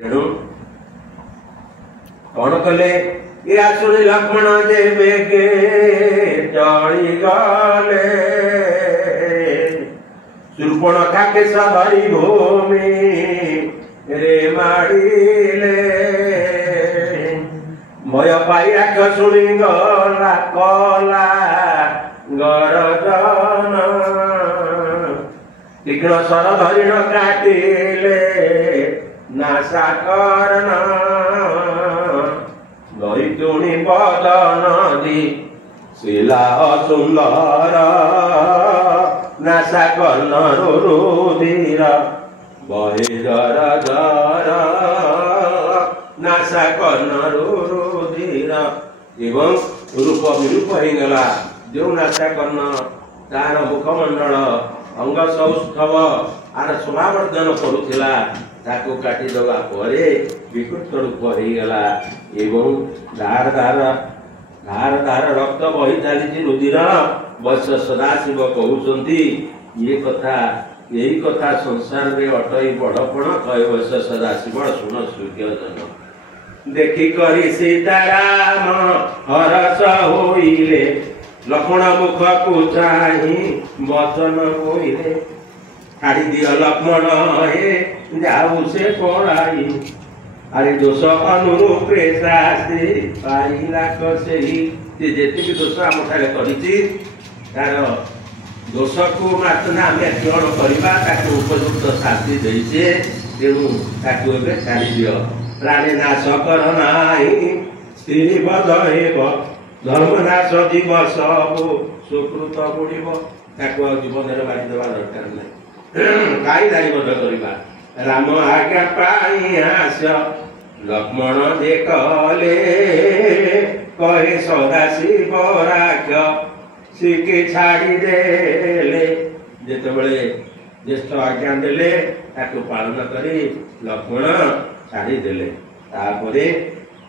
तेणु कौन कले या सुनी लक्ष्मण जे बेगे चली गले शूर्पणखा के सधरी भूमि रे माड़िले भय पाइया शुणी गला कला गरजन तीक्ष्ण सर धरिण काटिले नासा कर्ण दैतुणी बदन दी शिला सुंदर नासा कर्ण रुधिर बहे जर जर नासा कर्ण रुधिर एवं रूप विरूप हो गला जो नासा कर्ण तार मुखमंडल अंग सौष्ठव आर शोभावर्धन करुला ताको काटिदेवा परे विकृत रूप हो गला एवं धार धार धार धार रक्त बही चली रुधिर वैश्य सदाशिव कहते ये कथा यही कथा संसार में अटई बड़पण कहे वैश्य सदाशिव शुण सूर्य जन देखी करी सीताराम हरस होइले लक्ष्मण मुख को चाही वचन होइले छाड़ी दियो लक्ष्मण हे जाऊ से पड़ाई अरे दोष अनुरूप शास्त्री पाइला कसेही जेते भी दोष आम ठारे करिछि तार दोष को मातना आम ग्रहण करवा ताको उपयुक्त शास्ति देइछे तेणु ताको एबे छाड़ी दियो प्राणी नाश कर नाही स्त्री बध हेब धर्म नाश जीव सब सुकृत बुड़ब ताको जीवन में मारी देवा दरकार नहीं कहीं नारी बध करवा राम आज्ञा पाई आस लक्ष्मण देखले कहे सदाशिव राज सिके छाड़ी देले जेतेबेले ज्येष्ठ आज्ञा देले ताको पालन करी लक्ष्मण छाड़ी देले तापरे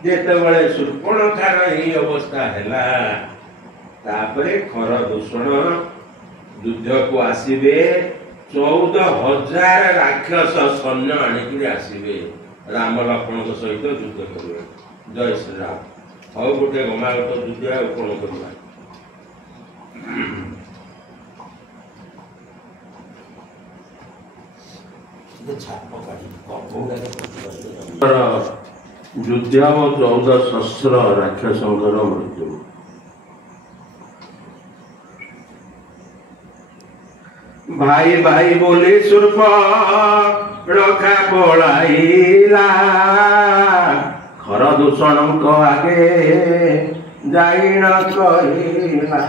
जेतेबेले शूर्पणखार ही अवस्था हैला तापरे खर दूषण युद्ध को आसीबे 14,000 राक्षस सैन्य आनिक आसवे राम लक्ष्मण सहित युद्ध करेंगे जय श्री राम और गोटे गमागत युद्ध कौन करवा युद्ध और 14 सहस्र राक्षसंकर मृत्यु भाई भाई बोले सुर्प रखा पड़ाइला खर दूषण को आगे जाइन कहिला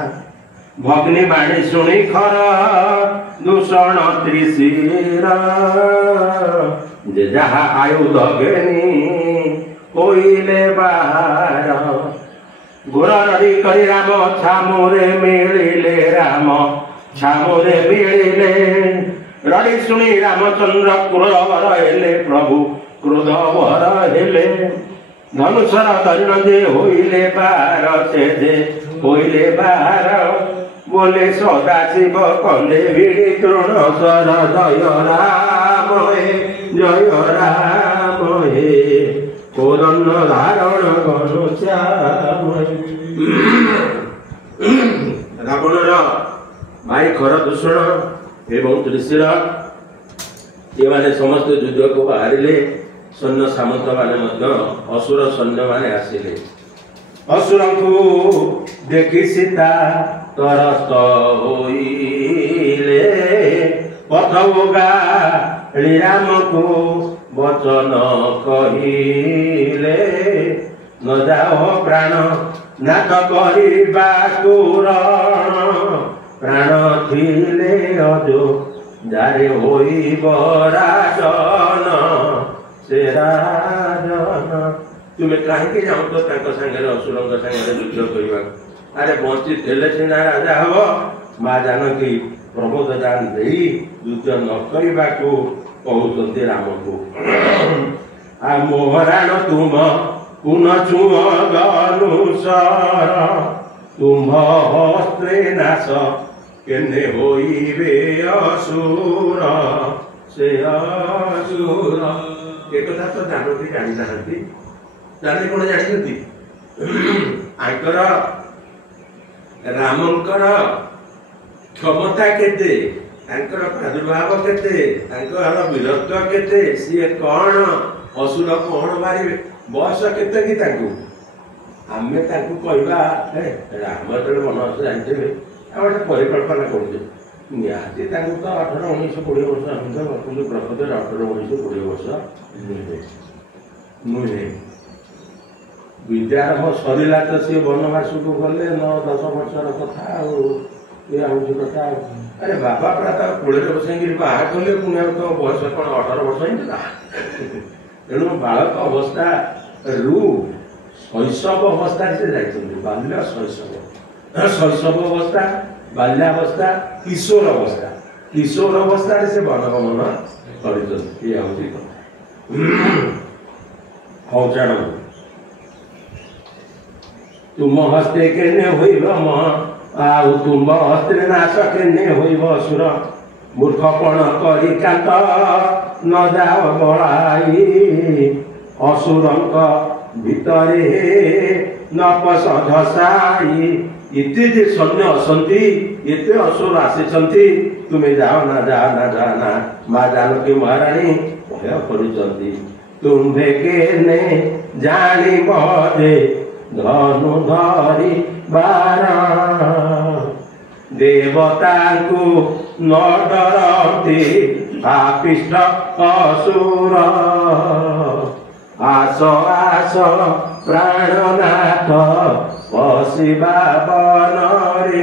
भग्नि बाणी शुणी खर दूषण त्रिशिर जे जहा आयुध घेनी होइले बाहर घोर रही करी राम छामुरे मिलिले राम छामुरे मिलिले रड़ी शुणी रामचंद्र क्रोधवर हेले प्रभु क्रोधवर हेले धनुषर धरिण जे होइले बाहर से जे होइले बाहर बोले सदाशिव कंदे भिड़ी तृण सर जय राम हे कोदन धारण घन श्याम रावणर भाई खर दूषण एवं त्रिशिर ये समस्त युद्ध को बाहरिले सैन्य सामंत माने असुर सैन्य माने आसिले असुर को देखी सीता तरस्त होइले पथौगा राम को वचन कहिले न जाओ प्राण नाथ करिबा प्राण थिले अजो जारे होइब राजन से राजन तुमे कहीं जाऊ तो संगे असुर संगे युद्ध करवा अरे बंची थे सीना राजा हम माँ जानकी प्रबोध दान दे युद्ध न करने को कहते राम को आ मोहराण तुम पुन छुअ गनुसर तुम हस्ते नाश केने होइबे असुर से असुर एक कथा तो जानती जानी ना जाने कौन जानते आंकर रामंकर क्षमता केते प्रादुर्भाव केते वीरत्व केते सी कौन असुर कौन मारे बयस केते कि आमे कहवा राम जो मन अच्छे जानते गोटे परिकल्पना करुचे निहाती तो 18 19 20 वर्ष किंतु प्रकृत 18 19 20 वर्ष नुहे विद्यारंभ सरला तो सी वनवास को गले 9-10 वर्षर कथा ये कथा अरे बापा प्रात 20 वर्ष बाहर कले पुण्य तो बयस कौन 18 वर्ष ही तेणु बालक अवस्था रु शैशव अवस्था से जाइछन्ति बाल्य शैशव अवस्था बाल्यावस्था किशोर अवस्था से वनगमन कर तुम हस्ते केने होइब आउ तुम हस्ते नाश केने होइब असुर मूर्खपण करी कात न जाओ बड़ाई असुरंक भितरे न पस धसाई इते जे सैन्य असंती एते असुर आसी तुम्हें जाओ ना माँ जानकी महाराणी भय करुचंती तुम्हे केने जानी बदे धनु धरी बारा देवता को न डरती पापिष्ठ असुर आस आस प्राणनाथ पशिबा वन रे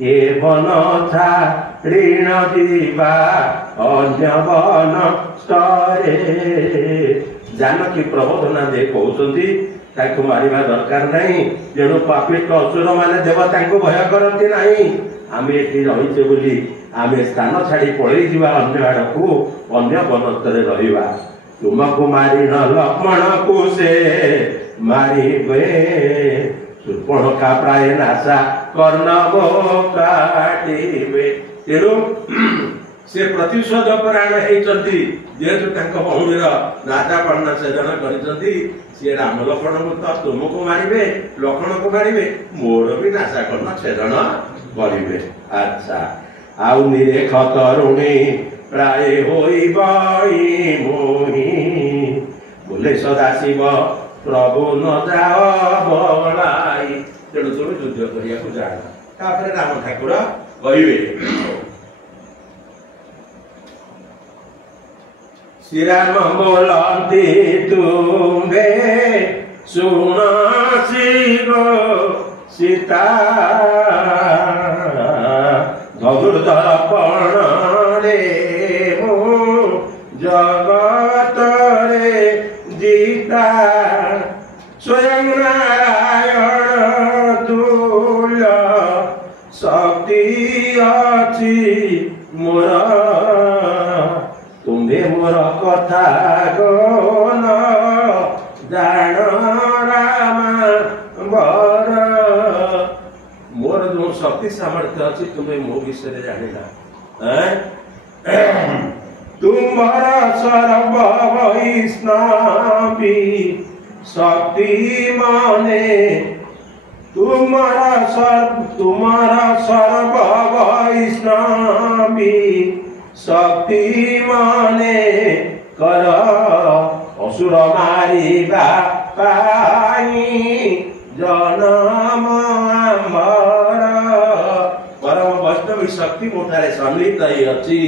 ये वन छाड़ीन दिवा अन्य वन स्तरे जानकी प्रबोधना दे कहते मारिबा दरकार नहीं तेणु पापिष्ठ असुर माने देवता को भय करती नहीं आम ये रहीचे बोली आम स्थान छाड़ी पलि जा अन्य आड़ को अन्य वनस्तर रहा तुमको मारी न लक्ष्मण को से मारिबे शूर्पणखा प्राय नाशा कर्णव काटिबे तेणु से प्रतिशोध परायण होती जेहेतु भौणीर नाशा कर्ण सेदन कर राम लक्ष्मण को तो तुमको मारिबे लक्ष्मण को मारिबे मोर भी नाशा कर्ण छेदन करिबे अच्छा आउ निरेख तरुणी प्राय होई मोही बोले सदाशिव प्रभु न जाओ बलाई तेणु तुम युद्ध करने जाना राम ठाकुर कहे श्री राम बोलती तुम्बे सुन शिव सीता धनुर्दर्पण रे जगत रे जीता स्वयं नारायण तुल्य शक्ति अच्छी मोर तुम्हें मोर कथा गन जान राम बर मोर जो शक्ति सामर्थ्य अच्छी तुम्हें मो विषय जाना तुम्हारा सर्व वैष्णवी शक्ति माने तुम्हारा सर्व वैष्णवी शक्ति माने कर असुर मारिबा पाई जनम आमर परम वैष्णवी शक्ति मोठारे सम्मिलित अच्छी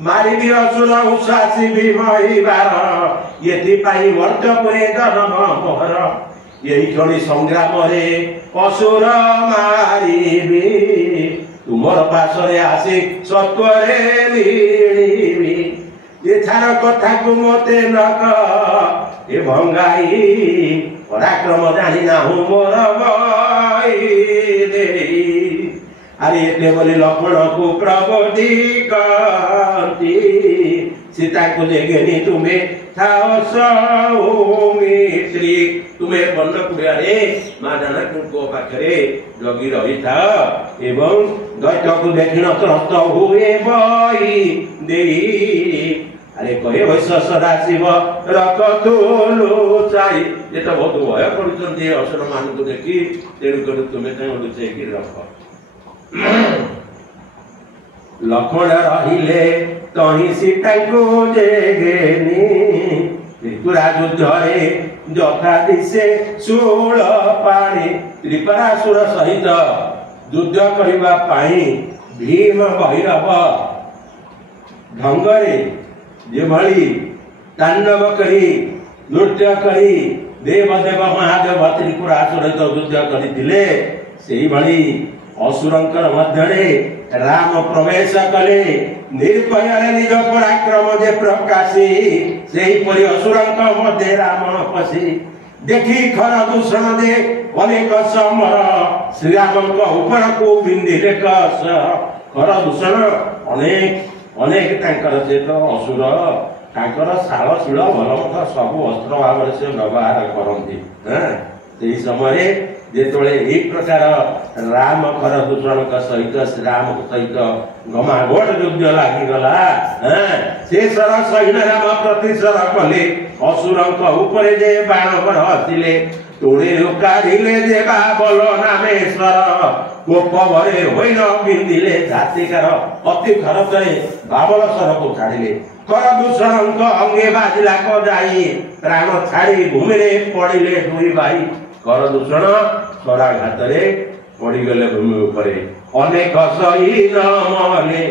मारिबी असुर उषासी भीमार ये वर्तपुरे जनम मोहर यही क्षणी संग्राम रे असुर मारिबी तुमर पासरे आसी सत्वरे लीड़ी ये छार कथा को मते नक ए भंगाई पराक्रम जानी ना हूँ मोर अरे ये बोली लक्ष्मण को प्रबोधि करती सीता को देखेनी तुम्हें था सौमित्री तुम्हें बंद कुड़िया माँ जानकी को पाखे जगी रही था एवं दैत्य को देखी त्रस्त हुए बई दे अरे कहे वैश्य सदाशिव रखतुलु चाई ये तो बहुत भय पड़ुचंती असुर मान को देखी तेणु कर तुम्हें कहीं लुचै कि रख लक्ष्मण रहिले तही सीता को जेगेनी त्रिपुरा युद्धरे जथा दिशे शूल पाणी त्रिपुरासुर सहित युद्ध करबा पाई भीम भैरव ढंगरे जेभली तांडव करी नृत्य करी देवदेव महादेव त्रिपुरासुर युद्ध करथिले सेही भली असुरंकर मध्यरे राम प्रवेश कले निर्भय निज पराक्रम जे प्रकाशी सेही परि असुरंक मध्य राम पसी देखी खर दूषण दे अनेक समर श्री राम ऊपर को बिंदिले कस खर दूषण अनेक अनेक तांकर से तो असुर तांकर शाल शिल भल मत सब अस्त्र भाव से व्यवहार करती से समय जेतोले एक प्रकार राम खर दूषण का सहित श्री राम सहित गमागोट युद्ध लागी गला से सर सैन्य राम प्रतिसर कले असुरंक ऊपर जे बाण पर हसिले तोड़े काढ़िले जे बाबल नामेश्वर कोप भरे होइन बिंदिले जातिकार अति खरचरे बाबल सर को छाड़िले कर दूषणक अंगे बाजिला को जाई प्राण छाड़ी भूमि रे पड़िले दुई भाई कर दूषण स्वराघात पड़ी गले भूमि उपरे अनेक शहीद मले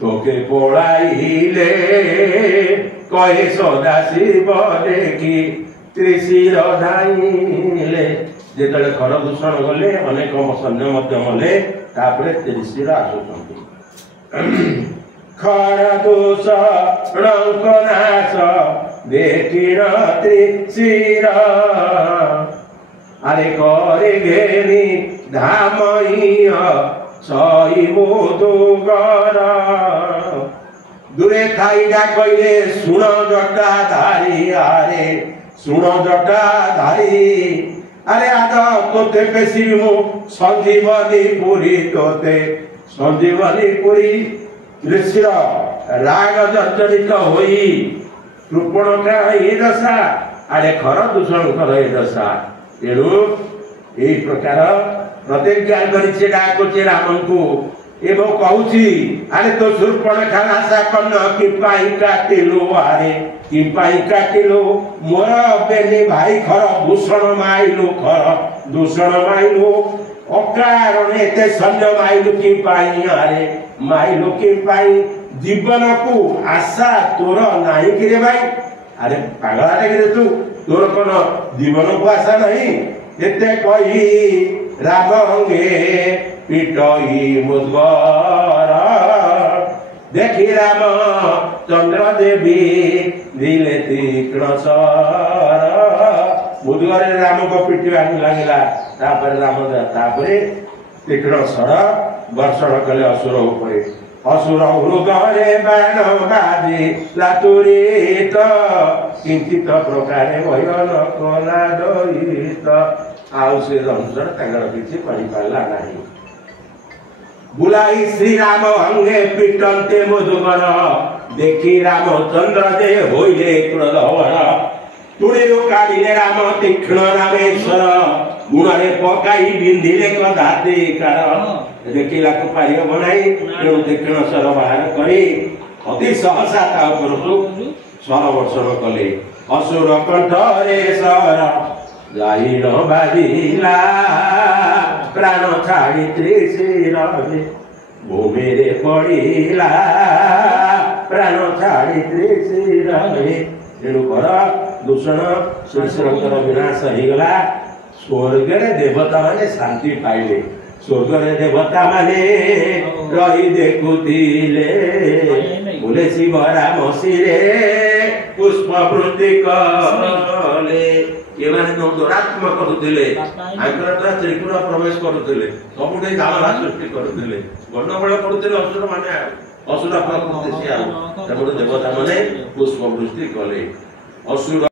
तोके पड़ाइले कहे सदाशिव देखी त्रिशिर धाइले जेतले खर दूषण गले अनेक सैन्य मध्य मले तापरे त्रिशिर आसुचंती खर दूषण नाश देखी त्रिशिर अरे करे घेरी धामई सई मुदुगर दूरे थाईडा कहले सुण जटा धारी अरे सुण जटा धारी अरे आद तोते पेशी मु संजीवनी पुरी तोते संजीवनी पुरी ऋषिर राग जर्जरित होई कृपण का ये दशा अरे खर दूषण कर ये दशा तेणु यही प्रकार प्रतिज्ञा कर डाकुचे राम को एवं कहूची अरे तो शूर्पणखा आशा कन्न कि पाई काटिलु अरे कि पाई काटिलु मोर बेनी भाई खर दूषण माइलु खर दूषण माइलु अकारण एते सैन्य माइलु कि पाई अरे माइलु कि पाई जीवन को आशा तोर नाही कि रे भाई अरे पागलाटे कि तू तोर कौन जीवन को आशा नहीं एते कही रामंगे पिटई मुद्गर देखी राम चंद्र देवी दिले तीक्ष्ण सर मुद्गर राम को पिटिया लगला तापर राम तापर तीक्ष्ण सर वर्षण कले असुर उपरे असुर हृदय बाण बाजी लातुरित किंचित प्रकारे भयन कला दयित आउ से रंजन तांगर किछि पड़ी पाला नाही बुलाई श्री राम अंगे पिटंते मुदुगर देखी रामचंद्र दे होइले क्रोधवर तुड़ेरु काढ़िले राम तीक्ष्ण रामेश्वर गुणरे पकाई बिंदिले कदाते कार देखिला को पारियो बनाई तेणु तीक्ष्ण स्वर बाहर करी अति सहसा ता उपरकु स्वर वर्षण कले असुर कंठरे सर जाइन बाजिला प्राण छाड़ी त्रिशिर भूमि रे पड़िला प्राण छाड़ी त्रिशिर तेणु कर दूषण श्रीशंकर विनाश होगला स्वर्ग देवता माने शांति पाइले स्वर्ग देवता माने रही देखुले बोले शिव राम शिरे पुष्पवृत्ति कले द्वंद्वात्म करुले त्रिपुरा प्रवेश करुले सब झामला सृष्टि करुले गंडगोल करुले असुर माने असुर प्रकृति देवता माने पुष्पवृष्टि कले असुर